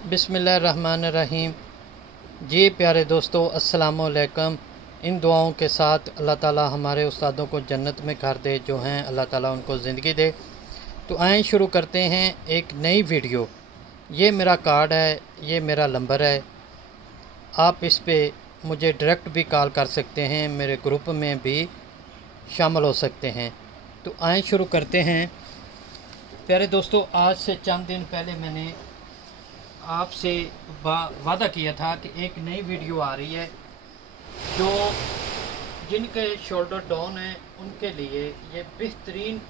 बिस्मिल्लाहिर्रहमानिर्रहीम। जी प्यारे दोस्तों, अस्सलाम वालेकुम। इन दुआओं के साथ अल्लाह ताला हमारे उस्तादों को जन्नत में कर दे, जो हैं अल्लाह ताला उनको ज़िंदगी दे। तो आएँ शुरू करते हैं एक नई वीडियो। ये मेरा कार्ड है, ये मेरा नंबर है। आप इस पे मुझे डायरेक्ट भी कॉल कर सकते हैं, मेरे ग्रुप में भी शामिल हो सकते हैं। तो आएँ शुरू करते हैं। प्यारे दोस्तों, आज से चंद दिन पहले मैंने आपसे वादा किया था कि एक नई वीडियो आ रही है, जो जिनके शोल्डर डाउन है उनके लिए ये बेहतरीन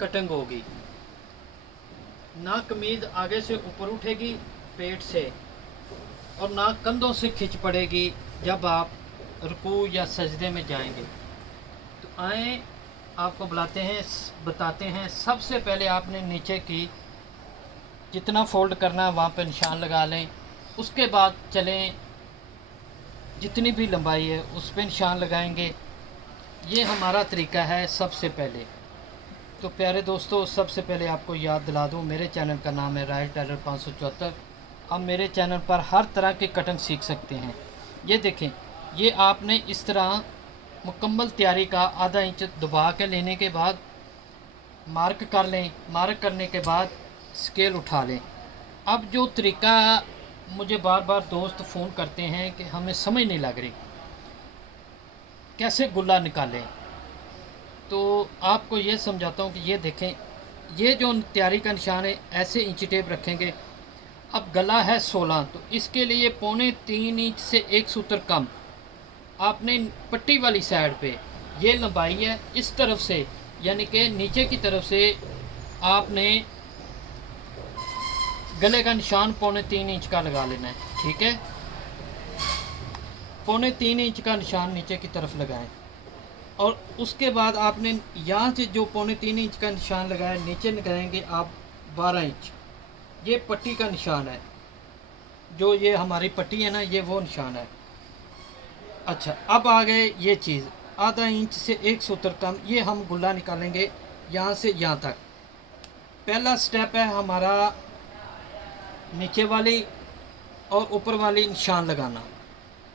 कटिंग होगी। ना कमीज़ आगे से ऊपर उठेगी पेट से, और ना कंधों से खिंच पड़ेगी जब आप रुकू या सजदे में जाएंगे। तो आए आपको बताते हैं। सबसे पहले आपने नीचे की जितना फोल्ड करना है वहाँ पे निशान लगा लें। उसके बाद चलें, जितनी भी लंबाई है उस पे निशान लगाएंगे। ये हमारा तरीका है सबसे पहले। तो प्यारे दोस्तों, सबसे पहले आपको याद दिला दूँ, मेरे चैनल का नाम है राइट टेलर 574। आप मेरे चैनल पर हर तरह की कटिंग सीख सकते हैं। ये देखें, ये आपने इस तरह मुकम्मल तैयारी का आधा इंच दबा के लेने के बाद मार्क कर लें। मार्क करने के बाद स्केल उठा लें। अब जो तरीका मुझे बार बार दोस्त फ़ोन करते हैं कि हमें समझ नहीं लग रही कैसे गुल्ला निकालें, तो आपको ये समझाता हूँ कि ये देखें, ये जो तैयारी का निशान है ऐसे इंची टेप रखेंगे। अब गला है 16, तो इसके लिए 3.25 इंच से एक सूत्र कम आपने पट्टी वाली साइड पे, ये लंबाई है इस तरफ से, यानी कि नीचे की तरफ से आपने गले का निशान 3.25 इंच का लगा लेना है। ठीक है, 3.25 इंच का निशान नीचे की तरफ लगाएं, और उसके बाद आपने यहाँ से जो 3.25 इंच का निशान लगाया नीचे लगाएंगे आप 12 इंच। ये पट्टी का निशान है, जो ये हमारी पट्टी है ना, ये वो निशान है। अच्छा, अब आ गए ये चीज़, आधा इंच से एक सूत्र कम। ये हम गुल्ला निकालेंगे यहाँ से यहाँ तक। पहला स्टेप है हमारा नीचे वाली और ऊपर वाली निशान लगाना,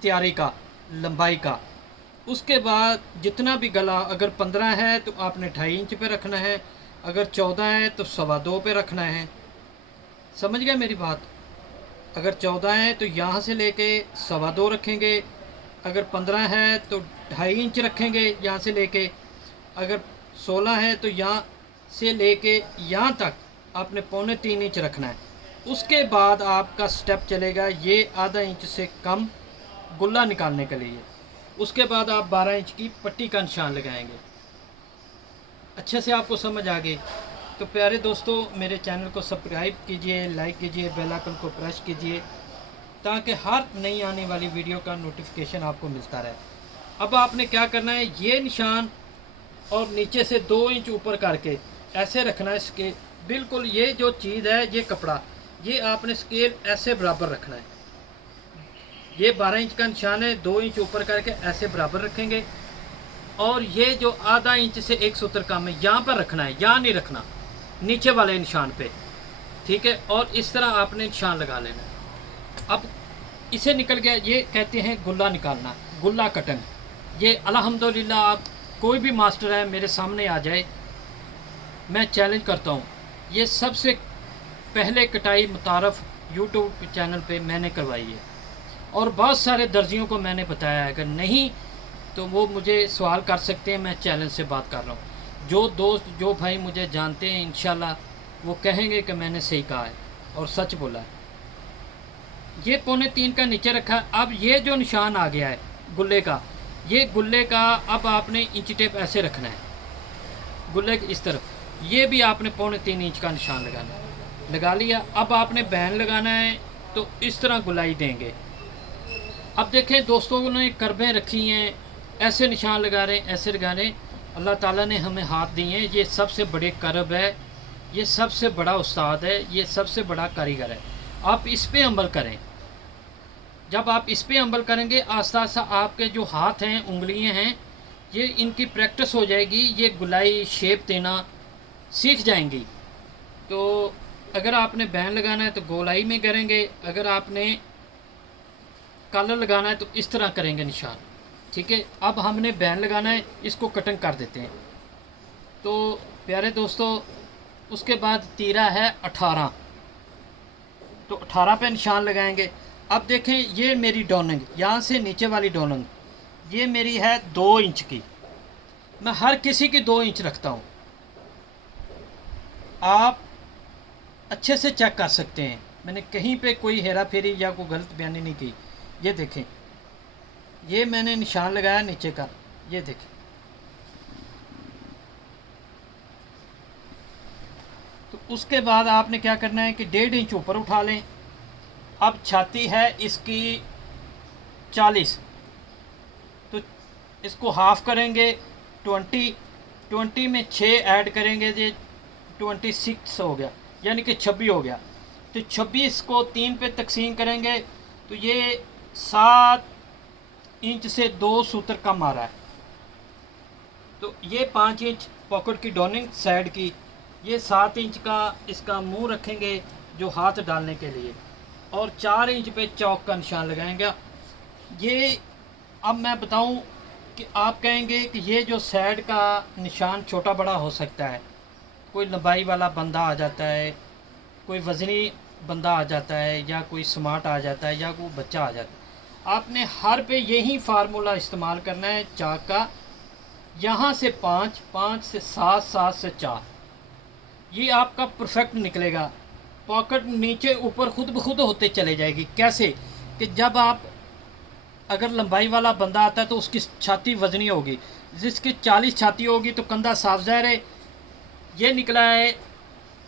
तैयारी का, लंबाई का। उसके बाद जितना भी गला, अगर 15 है तो आपने 2.5 इंच पे रखना है, अगर 14 है तो 2.25 पे रखना है। समझ गया मेरी बात? अगर 14 है तो यहाँ से लेके 2.25 रखेंगे, अगर 15 है तो 2.5 इंच रखेंगे यहाँ से लेके, अगर 16 है तो यहाँ से लेके यहाँ तक आपने 3.25 इंच रखना है। उसके बाद आपका स्टेप चलेगा ये आधा इंच से कम गुल्ला निकालने के लिए। उसके बाद आप 12 इंच की पट्टी का निशान लगाएंगे। अच्छे से आपको समझ आ गई? तो प्यारे दोस्तों, मेरे चैनल को सब्सक्राइब कीजिए, लाइक कीजिए, बेल आइकन को प्रेस कीजिए, ताकि हर नई आने वाली वीडियो का नोटिफिकेशन आपको मिलता रहे। अब आपने क्या करना है, ये निशान और नीचे से 2 इंच ऊपर करके ऐसे रखना है स्केल। बिल्कुल ये जो चीज़ है, ये कपड़ा, ये आपने स्केल ऐसे बराबर रखना है। ये 12 इंच का निशान है, 2 इंच ऊपर करके ऐसे बराबर रखेंगे। और ये जो आधा इंच से एक सूत्र कम है यहाँ पर रखना है, यहाँ नहीं रखना, नीचे वाले निशान पे। ठीक है, और इस तरह आपने निशान लगा लेना है। अब इसे निकल गया, ये कहते हैं गुल्ला निकालना, गुल्ला कटिंग। ये अल्हम्दुलिल्लाह आप कोई भी मास्टर है मेरे सामने आ जाए, मैं चैलेंज करता हूँ, ये सबसे पहले कटाई मुतारफ़ यूट्यूब चैनल पे मैंने करवाई है। और बहुत सारे दर्जियों को मैंने बताया है, अगर नहीं तो वो मुझे सवाल कर सकते हैं, मैं चैलेंज से बात कर रहा हूँ। जो दोस्त, जो भाई मुझे जानते हैं, इंशाल्लाह वो कहेंगे कि मैंने सही कहा है और सच बोला है। ये 3.25 का नीचे रखा है। अब ये जो निशान आ गया है गुल्ले का, ये गुल्ले का अब आपने इंची टेप ऐसे रखना है गुल्ले की इस तरफ। ये भी आपने 3.25 इंच का निशान लगाना है। लगा लिया। अब आपने बैन लगाना है, तो इस तरह गुलाई देंगे। अब देखें दोस्तों ने करबें रखी हैं, ऐसे निशान लगा रहे हैं, ऐसे लगा रहे हैं। अल्लाह ताला ने हमें हाथ दिए हैं, ये सबसे बड़े करब है, ये सबसे बड़ा उस्ताद है, ये सबसे बड़ा कारीगर है। आप इस पे अमल करें। जब आप इस पे अमल करेंगे, आस्ता आस्ता आपके जो हाथ हैं, उंगलियां हैं, ये इनकी प्रैक्टिस हो जाएगी, ये गुलाई शेप देना सीख जाएंगी। तो अगर आपने बैन लगाना है तो गोलाई में करेंगे, अगर आपने कॉलर लगाना है तो इस तरह करेंगे निशान। ठीक है, अब हमने बैन लगाना है, इसको कटिंग कर देते हैं। तो प्यारे दोस्तों, उसके बाद तीरा है 18, तो 18 पे निशान लगाएंगे। अब देखें, ये मेरी डोनिंग, यहाँ से नीचे वाली डोनिंग ये मेरी है 2 इंच की। मैं हर किसी की 2 इंच रखता हूँ, आप अच्छे से चेक कर सकते हैं। मैंने कहीं पे कोई हेरा फेरी या कोई गलत बयानी नहीं की। ये देखें, ये मैंने निशान लगाया नीचे का, ये देखें। तो उसके बाद आपने क्या करना है कि 1.5 इंच ऊपर उठा लें। अब छाती है इसकी 40, तो इसको हाफ करेंगे 20 में 6 ऐड करेंगे, ये 26 हो गया, यानी कि 26 हो गया। तो 26 को 3 पे तकसीम करेंगे तो ये 7 इंच से 2 सूत्र कम आ रहा है। तो ये 5 इंच पॉकेट की डोनिंग साइड की, ये 7 इंच का इसका मुंह रखेंगे जो हाथ डालने के लिए, और 4 इंच पे चौक का निशान लगाएंगे। ये अब मैं बताऊं कि आप कहेंगे कि ये जो साइड का निशान छोटा बड़ा हो सकता है, कोई लंबाई वाला बंदा आ जाता है, कोई वज़नी बंदा आ जाता है, या कोई स्मार्ट आ जाता है, या कोई बच्चा आ जाता है। आपने हर पे यही फार्मूला इस्तेमाल करना है चाक का। यहाँ से 5, 5 से 7, 7 से 4, ये आपका परफेक्ट निकलेगा। पॉकेट नीचे ऊपर खुद ब खुद होते चले जाएगी। कैसे कि जब आप अगर लंबाई वाला बंदा आता है तो उसकी छाती वजनी होगी, जिसकी 40 छाती होगी तो कंधा साफ ज़ाहिर है। ये निकला है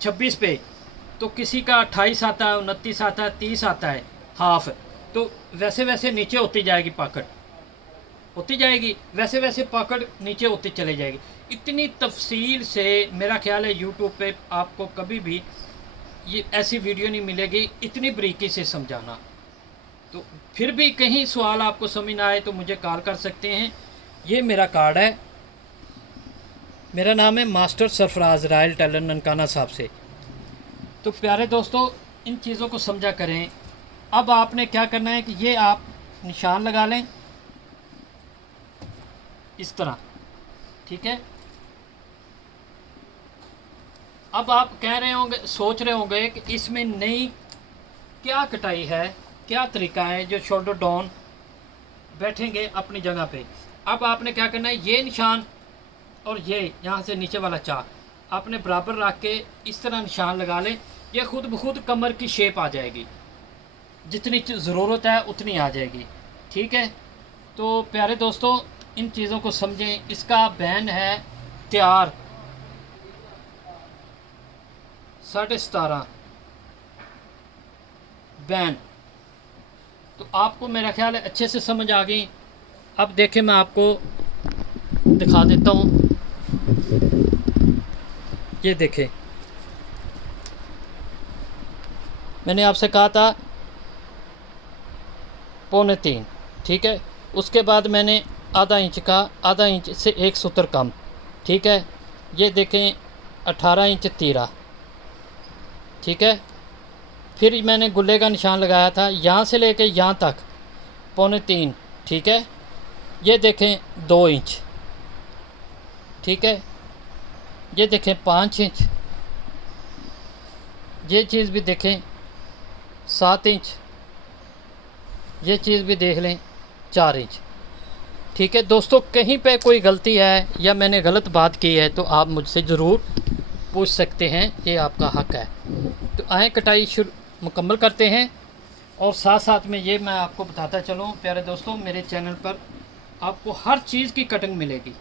26 पे, तो किसी का 28 आता है, 29 आता है, 30 आता है हाफ। तो वैसे वैसे नीचे होती जाएगी पॉकेट, होती जाएगी, वैसे वैसे पॉकेट नीचे होती चले जाएगी। इतनी तफसील से मेरा ख्याल है यूट्यूब पे आपको कभी भी ये ऐसी वीडियो नहीं मिलेगी इतनी बारीकी से समझाना। तो फिर भी कहीं सवाल आपको समझ ना आए तो मुझे कॉल कर सकते हैं। ये मेरा कार्ड है, मेरा नाम है master Sarfaraz royal tailor Nankana Sahib से। तो प्यारे दोस्तों, इन चीज़ों को समझा करें। अब आपने क्या करना है कि ये आप निशान लगा लें इस तरह, ठीक है। अब आप कह रहे होंगे, सोच रहे होंगे कि इसमें नई क्या कटाई है, क्या तरीका है जो शोल्डर डाउन बैठेंगे अपनी जगह पे। अब आपने क्या करना है, ये निशान और ये यहाँ से नीचे वाला चाक आपने बराबर रख के इस तरह निशान लगा लें। ये खुद ब खुद कमर की शेप आ जाएगी, जितनी ज़रूरत है उतनी आ जाएगी, ठीक है। तो प्यारे दोस्तों, इन चीज़ों को समझें। इसका बैन है तैयार 17.5 बैन। तो आपको मेरा ख्याल है अच्छे से समझ आ गई। अब देखें, मैं आपको दिखा देता हूँ। ये देखें, मैंने आपसे कहा था 2.25, ठीक है। उसके बाद मैंने आधा इंच से 1 सूत्र कम, ठीक है। ये देखें 18 इंच तीरा, ठीक है। फिर मैंने गुल्ले का निशान लगाया था यहाँ से लेके यहाँ तक 2.25, ठीक है। ये देखें 2 इंच, ठीक है। ये देखें 5 इंच, ये चीज़ भी देखें 7 इंच, ये चीज़ भी देख लें 4 इंच, ठीक है। दोस्तों, कहीं पे कोई गलती है या मैंने गलत बात की है तो आप मुझसे ज़रूर पूछ सकते हैं, ये आपका हक है। तो आए कटाई मुकम्मल करते हैं। और साथ साथ में ये मैं आपको बताता चलूँ प्यारे दोस्तों, मेरे चैनल पर आपको हर चीज़ की कटिंग मिलेगी।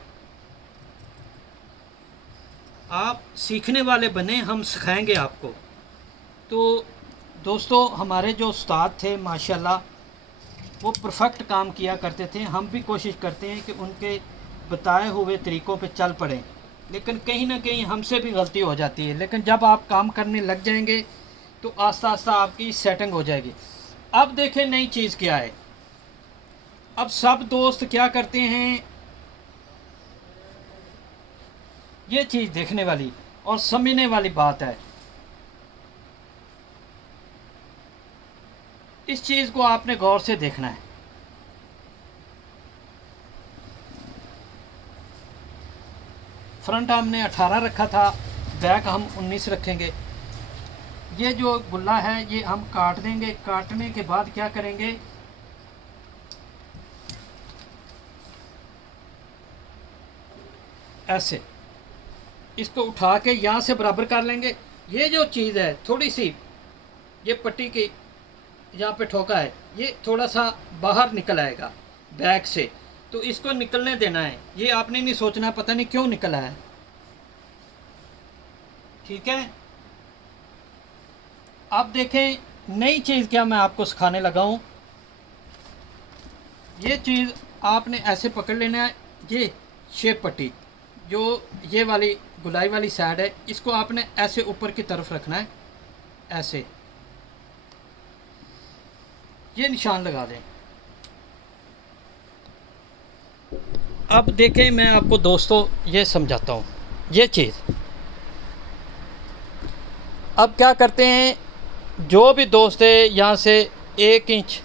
आप सीखने वाले बने, हम सिखाएंगे आपको। तो दोस्तों, हमारे जो उस्ताद थे माशाल्लाह, वो परफेक्ट काम किया करते थे। हम भी कोशिश करते हैं कि उनके बताए हुए तरीक़ों पे चल पड़ें, लेकिन कहीं ना कहीं हमसे भी गलती हो जाती है। लेकिन जब आप काम करने लग जाएंगे तो आस्ता आस्ता आपकी सेटिंग हो जाएगी। अब देखें नई चीज़ क्या है। अब सब दोस्त क्या करते हैं, ये चीज़ देखने वाली और समझने वाली बात है। इस चीज़ को आपने गौर से देखना है। फ्रंट हमने 18 रखा था, बैक हम 19 रखेंगे। ये जो गुल्ला है ये हम काट देंगे। काटने के बाद क्या करेंगे, ऐसे इसको उठा के यहाँ से बराबर कर लेंगे। ये जो चीज़ है थोड़ी सी, ये पट्टी की यहाँ पे ठोका है, ये थोड़ा सा बाहर निकल आएगा बैक से, तो इसको निकलने देना है। ये आपने नहीं सोचना पता नहीं क्यों निकला है, ठीक है। अब देखें नई चीज़ क्या मैं आपको सिखाने लगा हूँ। ये चीज़ आपने ऐसे पकड़ लेना है, ये शेप पट्टी जो ये वाली गुलाई वाली साइड है, इसको आपने ऐसे ऊपर की तरफ रखना है, ऐसे ये निशान लगा दें। अब देखें मैं आपको दोस्तों ये समझाता हूँ ये चीज़। अब क्या करते हैं, जो भी दोस्त है यहाँ से 1 इंच,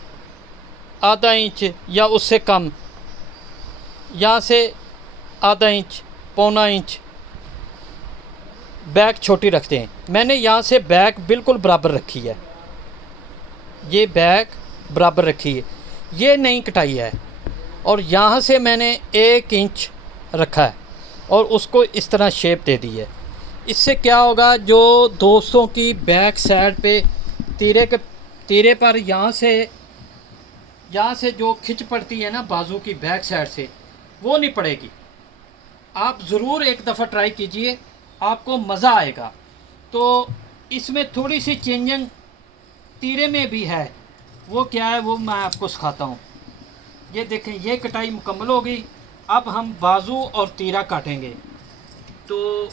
आधा इंच या उससे कम, यहाँ से आधा इंच, पौना इंच बैक छोटी रखते हैं। मैंने यहाँ से बैक बिल्कुल बराबर रखी है, ये बैक बराबर रखी है, ये नहीं कटाई है। और यहाँ से मैंने 1 इंच रखा है और उसको इस तरह शेप दे दी है। इससे क्या होगा, जो दोस्तों की बैक साइड पे तीरे पर यहाँ से जो खिंच पड़ती है ना बाजू की बैक साइड से, वो नहीं पड़ेगी। आप ज़रूर एक दफ़ा ट्राई कीजिए, आपको मज़ा आएगा। तो इसमें थोड़ी सी चेंजिंग तीरे में भी है, वो क्या है वो मैं आपको सिखाता हूँ। ये देखें ये कटाई मुकम्मल हो गई। अब हम बाजू और तीरा काटेंगे। तो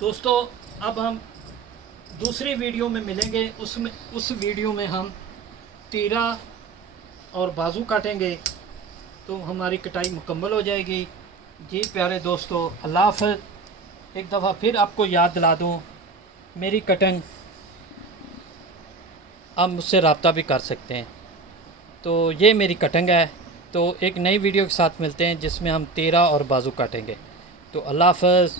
दोस्तों अब हम दूसरी वीडियो में मिलेंगे, उस वीडियो में हम तीरा और बाजू काटेंगे, तो हमारी कटाई मुकम्मल हो जाएगी। जी प्यारे दोस्तों, अल्लाह हाफ़िज़। एक दफ़ा फिर आपको याद दिला दूँ, मेरी कटिंग आप मुझसे रब्ता भी कर सकते हैं। तो ये मेरी कटिंग है। तो एक नई वीडियो के साथ मिलते हैं जिसमें हम तीरा और बाजू काटेंगे। तो अल्लाह हाफ़िज़।